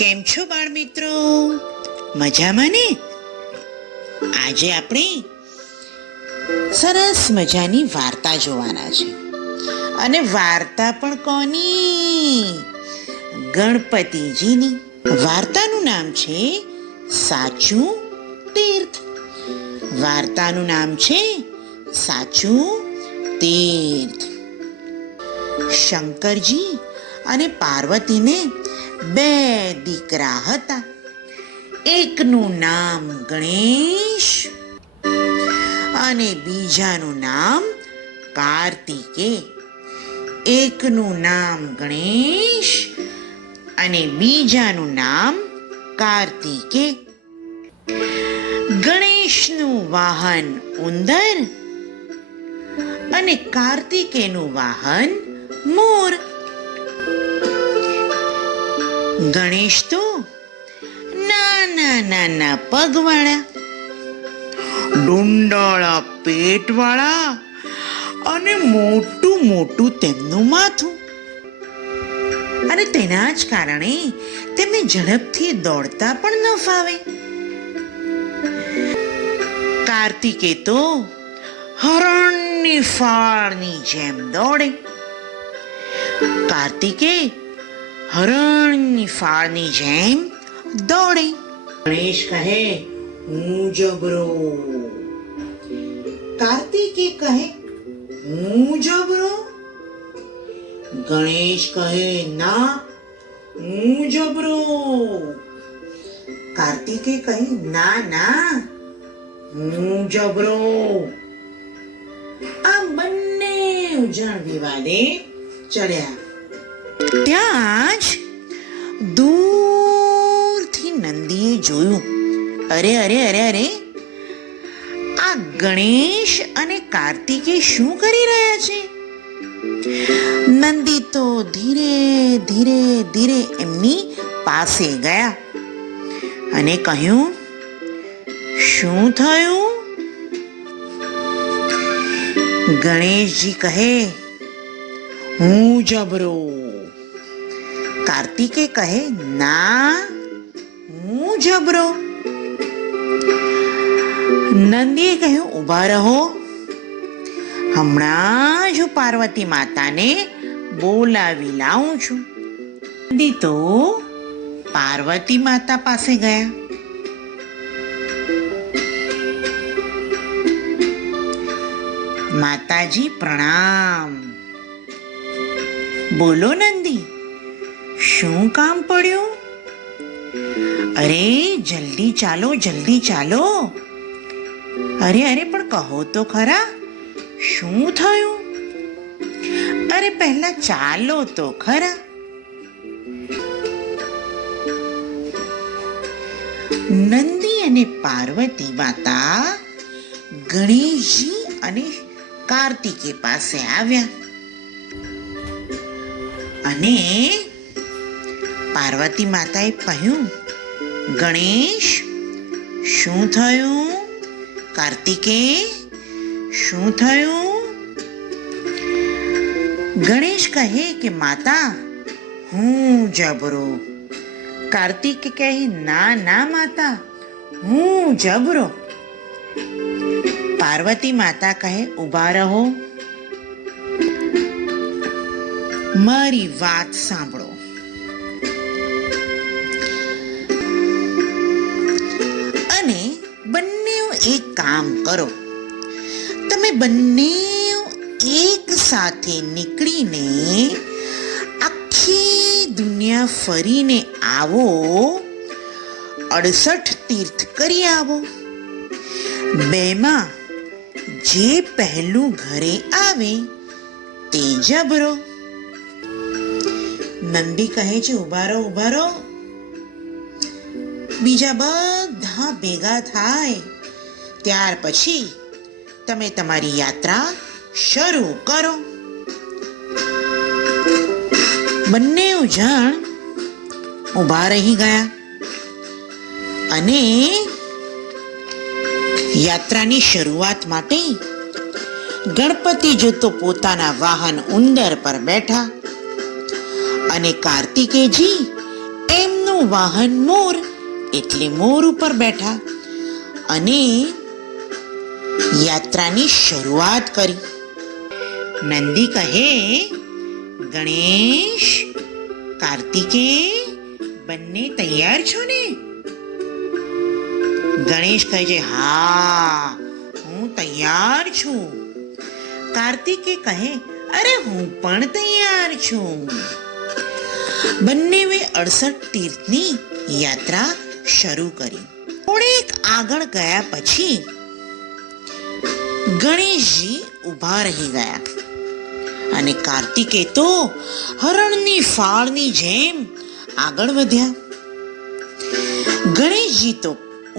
કેમ છો બાળ મિત્રો? મજામાં ને? આજે આપણે સરસ મજાની વાર્તા જોવાના છે. અને વાર્તા પણ કોની? ગણપતિજીની. વાર્તાનું નામ છે સાચું તીર્થ. વાર્તાનું નામ છે સાચું તીર્થ. શંકરજી અને પાર્વતીને બે દીકરા હતા. એકનું નામ ગણેશ અને બીજાનું નામ કાર્તિકે. એકનું નામ ગણેશ અને બીજાનું નામ કાર્તિકે. ગણેશનું વાહન ઉંદર અને કાર્તિકેયનું વાહન મોર. ગણેશ તો નાના નાના પગવાળા, ડુંડાળા પેટવાળા અને મોટું મોટું તેમનું માથું. અને તેના જ કારણે તેમને ઝડપથી દોડતા પણ ન ફાવે. કાર્તિકે તો હરણની ફાળની જેમ દોડે. કાર્તિકે હરણની ફાળની જેમ દોડે. ગણેશ કહે હું જબરો. કાર્તિકે કહે હું જબરો. ગણેશ કહે ના હું જબરો. કાર્તિકે કહે ના ના હું જબરો. આ બંને જણ વિવાદે ચડ્યા. ત્યાં જ દૂરથી નંદીએ જોયું, અરે અરે અરે અરે, આ ગણેશ અને કાર્તિકે શું કરી રહ્યા છે? નંદી તો ધીરે ધીરે ધીરે એમની પાસે ગયા અને કહ્યું, શું થયું? ગણેશજી કહે હું જબરો. કાર્તિકે કહે ના હું જબરો. નંદીએ કહ્યું ઊભા રહો, હમણાં જ હું પાર્વતી માતાને બોલાવી લાવું છું. નંદી તો પાર્વતી માતા પાસે ગયા. માતાજી પ્રણામ. બોલો નંદી, શું કામ પડ્યું? અરે જલ્દી ચાલો જલ્દી ચાલો. અરે અરે પણ કહો તો ખરા, શું થયું? અરે પહેલા ચાલો તો ખરા. નંદી અને પાર્વતી માતા ગણેશજી અને કાર્તિકે પાસે આવ્યા. અને પાર્વતી માતાએ કહ્યું, ગણેશ શું થયું? કાર્તિકે શું થયું? ગણેશ કહે કે માતા હું જબરો. કાર્તિકે કહે ના ના માતા હું જબરો. પાર્વતી માતા કહે ઊભા રહો, મારી વાત સાંભળો. અને બંને એક કામ કરો, તમે બંને એક સાથે નીકળીને આખી દુનિયા ફરીને આવો, 68 તીર્થ કરી આવો. બેમાં જે પહેલું ઘરે આવે તે જબરો. નંદી કહે છે ઊભા રહો ઊભા રહો. બીજા બધા ભેગા થાય ત્યાર પછી તમે તમારી યાત્રા શરૂ કરો. બંને જણ ઊભા રહી ગયા અને યાત્રાની શરૂઆત માટે ગણપતિજી તો પોતાના વાહન ઉંદર પર બેઠા અને કાર્તિકેયજી એમનું એમનું વાહન મોર એટલે મોર ઉપર બેઠા અને યાત્રાની શરૂઆત કરી. નંદી કહે, ગણેશ, કાર્તિકે, બંને તૈયાર છો ને? ગણેશ કહે છે, હા, હું તૈયાર છું. કાર્તિકે કહે, અરે હું પણ તૈયાર છું. બંનેએ 68 તીર્થની યાત્રા શરૂ કરી. થોડેક આગળ ગયા પછી ગણેશજી ઊભા રહી ગયા અને કાર્તિકે તો હરણની ફાળની જેમ આગળ વધ્યા. ગણેશજી તો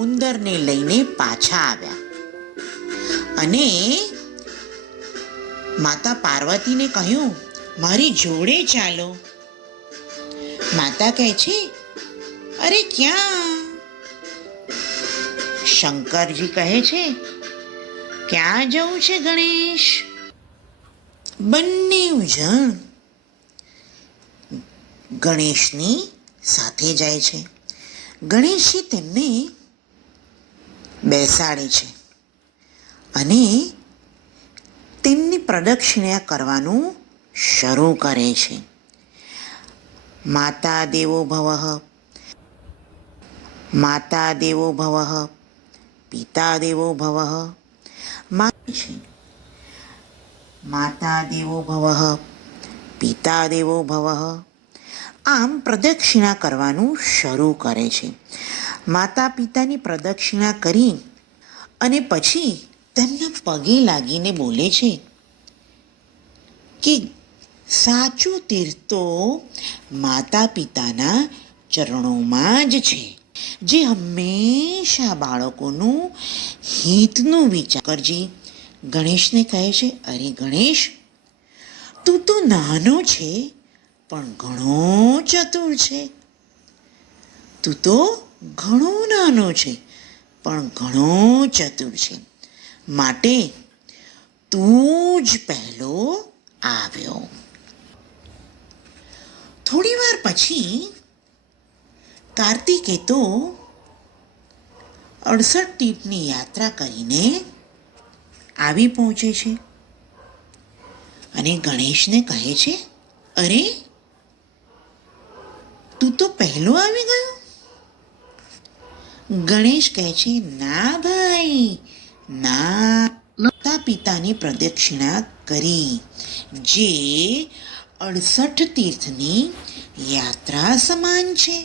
ઉંદરને લઈને પાછા આવ્યા અને માતા પાર્વતીને કહ્યું, મારી જોડે ચાલો. માતા કહે છે, અરે ક્યાં? શંકરજી કહે છે, ક્યાં જવું છે ગણેશ? બંને જણ ગણેશની સાથે જાય છે. ગણેશજી તેમને બેસાડે છે અને તેમની પ્રદક્ષિણા કરવાનું શરૂ કરે છે. માતા દેવો ભવઃ, માતા દેવો ભવઃ, પિતા દેવો ભવઃ. માતા દેવો ભવઃ, પિતા દેવો ભવઃ. આમ પ્રદક્ષિણા કરવાનું શરૂ કરે છે. માતા પિતાની પ્રદક્ષિણા કરી અને પછી તેમના પગે લાગીને બોલે છે કે સાચું તીર્થ તો માતા પિતાના ચરણોમાં જ છે, જે હંમેશા બાળકોનું હિતનું વિચાર કરજે. ગણેશને કહે છે, અરે ગણેશ, તું તો નાનો છે પણ ઘણો ચતુર છે. તું તો ઘણો નાનો છે પણ ઘણો ચતુર છે, માટે તું જ પહેલો આવ્યો. થોડી વાર પછી કાર્તિકે તો 68 તીર્થની યાત્રા કરીને આવી પહોંચે છે અને ગણેશને કહે છે, અરે તું તો પહેલો આવી ગયો. ગણેશ કહે છે, ના ભાઈ ના, માતા પિતાની પ્રદક્ષિણા કરી, જે 68 તીર્થની યાત્રા સમાન છે.